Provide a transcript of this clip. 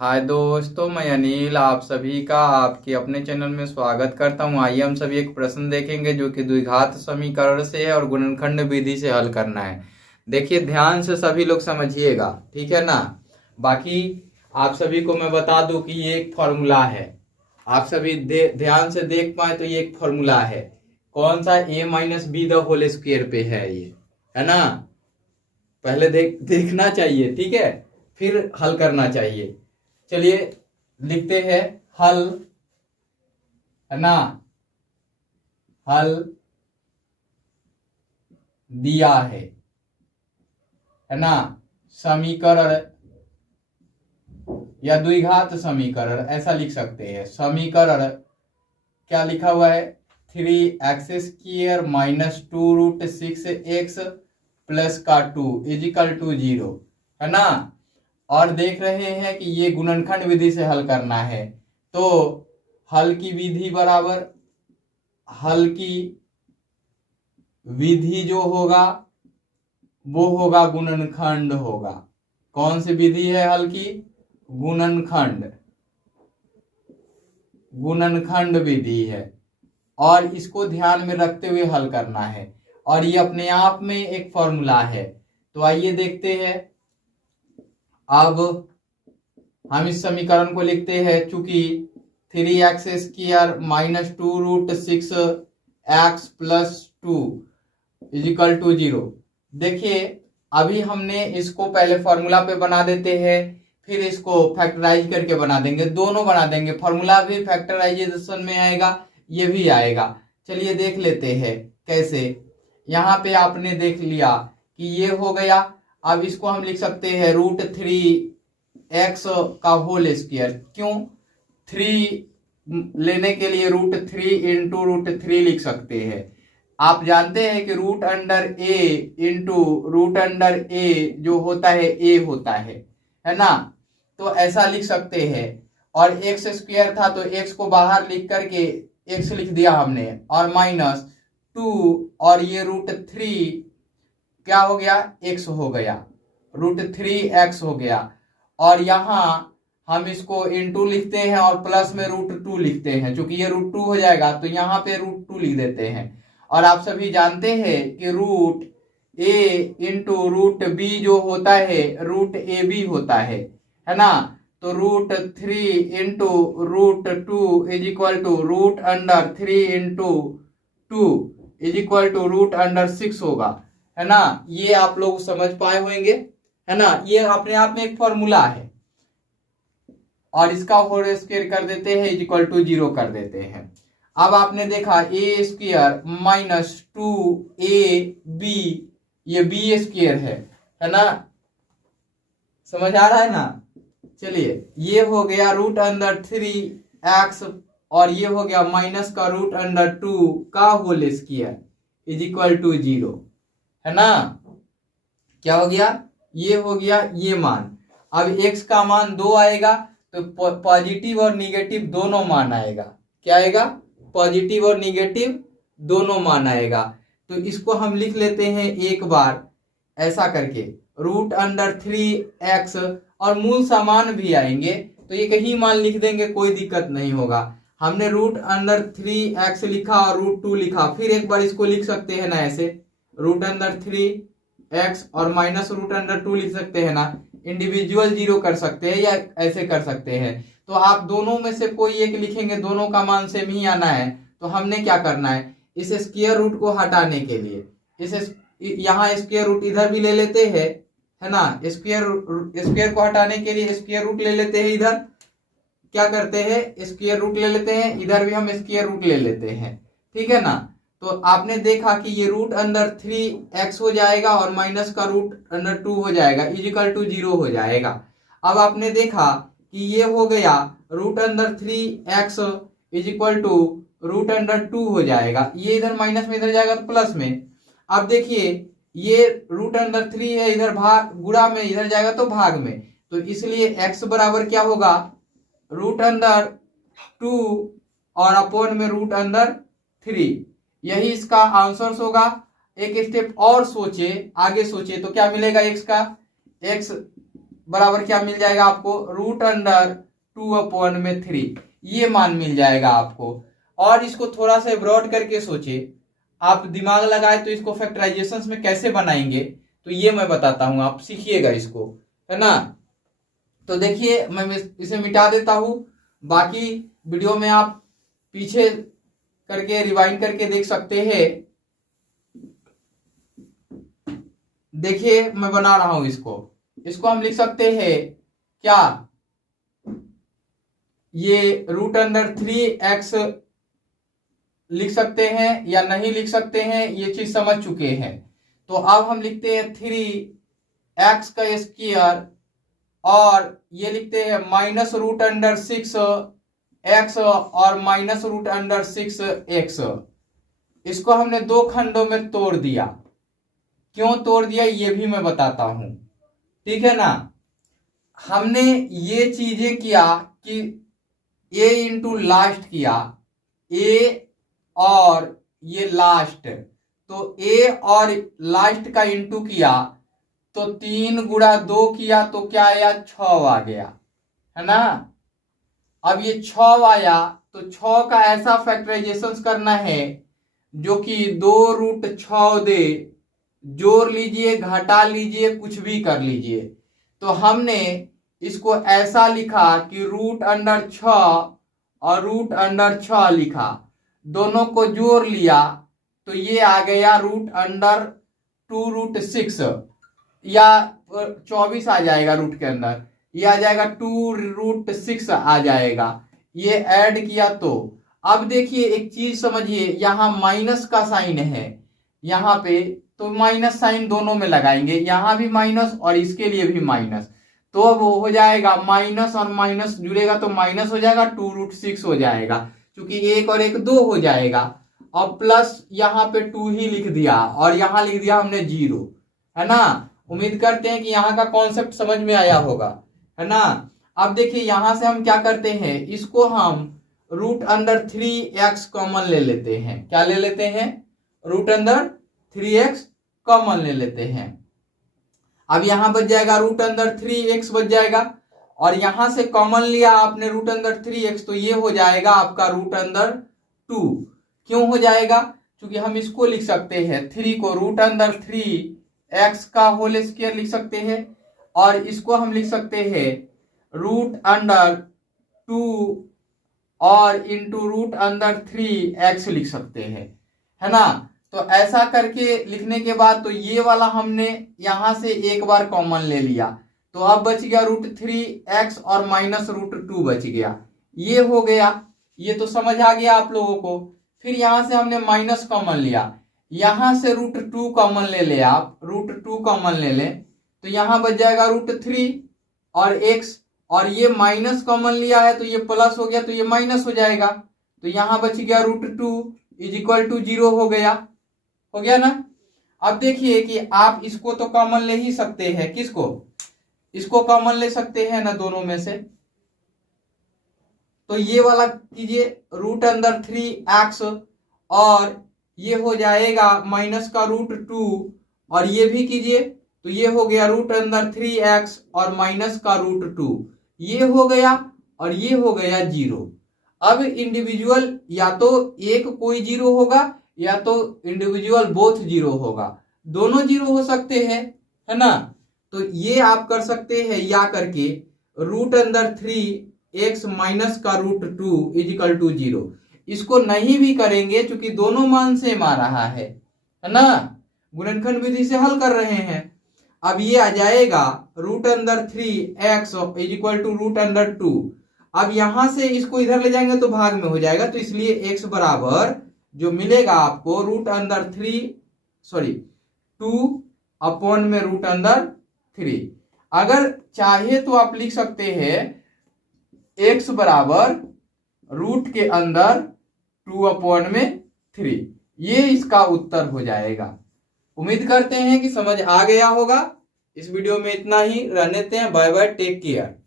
हाय दोस्तों, मैं अनिल आप सभी का आपके अपने चैनल में स्वागत करता हूं। आइए हम सभी एक प्रश्न देखेंगे जो कि द्विघात समीकरण से है और गुणनखंड विधि से हल करना है। देखिए ध्यान से सभी लोग समझिएगा, ठीक है ना। बाकी आप सभी को मैं बता दूं कि ये एक फॉर्मूला है। आप सभी ध्यान से देख पाए तो ये एक फॉर्मूला है। कौन सा? a minus B the whole square पे है ये, है ना। पहले देखना चाहिए, ठीक है, फिर हल करना चाहिए। चलिए लिखते हैं हल, है ना। हल दिया है ना। समीकरण या द्विघात समीकरण ऐसा लिख सकते हैं। समीकरण क्या लिखा हुआ है? 3x² माइनस 2√6x प्लस का 2 इजिकल टू 0, है ना। और देख रहे हैं कि ये गुणनखंड विधि से हल करना है, तो हल की विधि बराबर हल की विधि जो होगा वो होगा गुणनखंड होगा। कौन सी विधि है हल की? गुणनखंड गुणनखंड विधि है। और इसको ध्यान में रखते हुए हल करना है, और ये अपने आप में एक फॉर्मूला है। तो आइए देखते हैं। अब हम इस समीकरण को लिखते हैं, चूंकि 3x² minus 2√6x plus 2 is equal to 0। देखिए अभी हमने इसको पहले फॉर्मूला पे बना देते हैं, फिर इसको फैक्टराइज करके बना देंगे। दोनों बना देंगे, फॉर्मूला भी फैक्टराइजेशन में आएगा, ये भी आएगा। चलिए देख लेते हैं कैसे। यहाँ पे आपने देख लिया कि ये हो गया। अब इसको हम लिख सकते हैं √3x का होल स्क्वायर। क्यों? 3 लेने के लिए √3 इंटू √3 लिख सकते हैं। आप जानते हैं कि रूट अंडर ए इंटू रूट अंडर ए जो होता है ए होता है ना। तो ऐसा लिख सकते हैं। और एक्स स्क्वायर था तो एक्स को बाहर लिख करके एक्स लिख दिया हमने, और माइनस 2, और ये √3 क्या हो गया? एक्स हो गया, √3x हो गया। और यहां हम इसको इंटू लिखते हैं और प्लस में √2 लिखते हैं। चूंकि ये √2 हो जाएगा तो यहाँ पे √2 लिख देते हैं। और आप सभी जानते हैं कि √a इंटू √b जो होता है √ab होता है ना। तो √3 into √2 is equal to √3 into 2 is equal to √6 होगा, है ना। ये आप लोग समझ पाए होंगे, है ना। ये अपने आप में एक फॉर्मूला है, और इसका होल स्क्वायर कर देते हैं इज इक्वल टू 0 कर देते हैं। अब आपने देखा a² माइनस 2ab, ये b स्क्वायर है ना। समझ आ रहा है ना। चलिए ये हो गया √3x, और ये हो गया माइनस का √2 का whole square is equal to 0, है ना। क्या हो गया? ये हो गया ये मान। अब x का मान 2 आएगा तो पॉजिटिव और निगेटिव दोनों मान आएगा। क्या आएगा? पॉजिटिव और निगेटिव दोनों मान आएगा। तो इसको हम लिख लेते हैं एक बार ऐसा करके, √3x, और मूल सामान भी आएंगे तो एक ही मान लिख देंगे, कोई दिक्कत नहीं होगा। हमने √3x लिखा और √2 लिखा, फिर एक बार इसको लिख सकते हैं ना ऐसे, √3x और माइनस √2 लिख सकते हैं ना। इंडिविजुअल 0 कर सकते हैं या ऐसे कर सकते हैं। तो आप दोनों में से कोई एक लिखेंगे, दोनों का मान सेम ही आना है। तो हमने क्या करना है, इस स्क्वायर रूट को हटाने के लिए इस यहाँ स्क्वायर रूट इधर भी ले लेते हैं, है ना। स्क्वायर को हटाने के लिए स्क्वायर रूट ले लेते हैं। इधर क्या करते हैं, स्क्वायर रूट ले लेते हैं, इधर भी हम स्क्वायर रूट ले लेते हैं, ठीक है ना। तो आपने देखा कि ये √3x हो जाएगा और माइनस का √2 हो जाएगा, इजिकल टू 0 हो जाएगा। अब आपने देखा कि ये हो गया √3x इज इक्वल टू √2 हो जाएगा। ये इधर माइनस में इधर जाएगा तो प्लस में। अब देखिए ये √3 है, इधर भाग गुणा में इधर जाएगा तो भाग में। तो इसलिए x बराबर क्या होगा, √2 और अपॉन में √3। यही इसका आंसर होगा। एक स्टेप और सोचे, आगे सोचे तो क्या मिलेगा। x का x बराबर क्या मिल जाएगा आपको, √2/3 ये मान मिल जाएगा आपको। और इसको थोड़ा सा ब्रॉड करके सोचिए, आप दिमाग लगाए तो इसको फैक्टराइजेशन में कैसे बनाएंगे तो ये मैं बताता हूं, आप सीखिएगा इसको, है ना। तो देखिए मैं इसे मिटा देता हूं, बाकी वीडियो में आप पीछे करके रिवाइंड करके देख सकते हैं। देखिए मैं बना रहा हूं इसको हम लिख सकते हैं क्या, ये √3x लिख सकते हैं या नहीं लिख सकते हैं, ये चीज समझ चुके हैं। तो अब हम लिखते हैं 3x² और ये लिखते हैं -√6x और -√6x। इसको हमने दो खंडों में तोड़ दिया। क्यों तोड़ दिया ये भी मैं बताता हूं, ठीक है ना। हमने ये चीजें किया कि a इंटू लास्ट किया, a और ये लास्ट, तो a और लास्ट का इंटू किया तो 3 गुणा 2 किया तो क्या आया, 6 आ गया, है ना। अब ये 6 आया तो 6 का ऐसा फैक्टराइजेशन करना है जो कि 2√6 दे, जोड़ लीजिए घटा लीजिए कुछ भी कर लीजिए। तो हमने इसको ऐसा लिखा कि √6 और √6 लिखा, दोनों को जोड़ लिया तो ये आ गया √2√6 या 24 आ जाएगा रूट के अंदर, ये आ जाएगा 2√6 आ जाएगा। ये ऐड किया तो अब देखिए एक चीज समझिए, यहां माइनस का साइन है यहां पे, तो माइनस साइन दोनों में लगाएंगे, यहां भी माइनस और इसके लिए भी माइनस, तो अब हो जाएगा माइनस और माइनस जुड़ेगा तो माइनस हो जाएगा, 2√6 हो जाएगा, क्योंकि 1 और 1 2 हो जाएगा। और प्लस यहाँ पे 2 ही लिख दिया और यहाँ लिख दिया हमने 0, है ना। उम्मीद करते हैं कि यहाँ का कॉन्सेप्ट समझ में आया होगा, है ना। अब देखिए यहां से हम क्या करते हैं, इसको हम √3x कॉमन ले लेते हैं। क्या ले लेते हैं, √3x कॉमन ले लेते हैं। अब यहां बच जाएगा √3x बच जाएगा, और यहां से कॉमन लिया आपने √3x तो ये हो जाएगा आपका √2। क्यों हो जाएगा, क्योंकि हम इसको लिख सकते हैं 3 को √3x का होल स्क्वायर लिख सकते हैं, और इसको हम लिख सकते हैं √2 और इंटू √3x लिख सकते हैं, है ना। तो ऐसा करके लिखने के बाद तो ये वाला हमने यहां से एक बार कॉमन ले लिया, तो अब बच गया √3x और -√2 बच गया, ये हो गया। ये तो समझ आ गया आप लोगों को। फिर यहां से हमने माइनस कॉमन लिया, यहां से √2 कॉमन ले ले, आप √2 कॉमन ले ले तो यहां बच जाएगा √3 और x, और ये माइनस कॉमन लिया है तो ये प्लस हो गया तो ये माइनस हो जाएगा, तो यहां बच गया √2 = 0 हो गया ना। अब देखिए कि आप इसको तो कॉमन ले ही सकते हैं, किसको, इसको कॉमन ले सकते हैं ना दोनों में से, तो ये वाला कीजिए √3x और ये हो जाएगा माइनस का √2, और ये भी कीजिए तो ये हो गया √3x और माइनस का √2, ये हो गया और ये हो गया 0। अब इंडिविजुअल या तो एक कोई 0 होगा या तो इंडिविजुअल बोथ 0 होगा, दोनों 0 हो सकते हैं, है ना। तो ये आप कर सकते हैं या करके √3x माइनस का √2 = 0। इसको नहीं भी करेंगे क्योंकि दोनों मान सेम आ रहा है ना, गुणनखंड विधि से हल कर रहे हैं। अब ये आ जाएगा √3x = √2। अब यहां से इसको इधर ले जाएंगे तो भाग में हो जाएगा, तो इसलिए x बराबर जो मिलेगा आपको √2/√3। अगर चाहे तो आप लिख सकते हैं x बराबर रूट के अंदर 2/3, ये इसका उत्तर हो जाएगा। उम्मीद करते हैं कि समझ आ गया होगा। इस वीडियो में इतना ही, रहने देते हैं, बाय बाय, टेक केयर।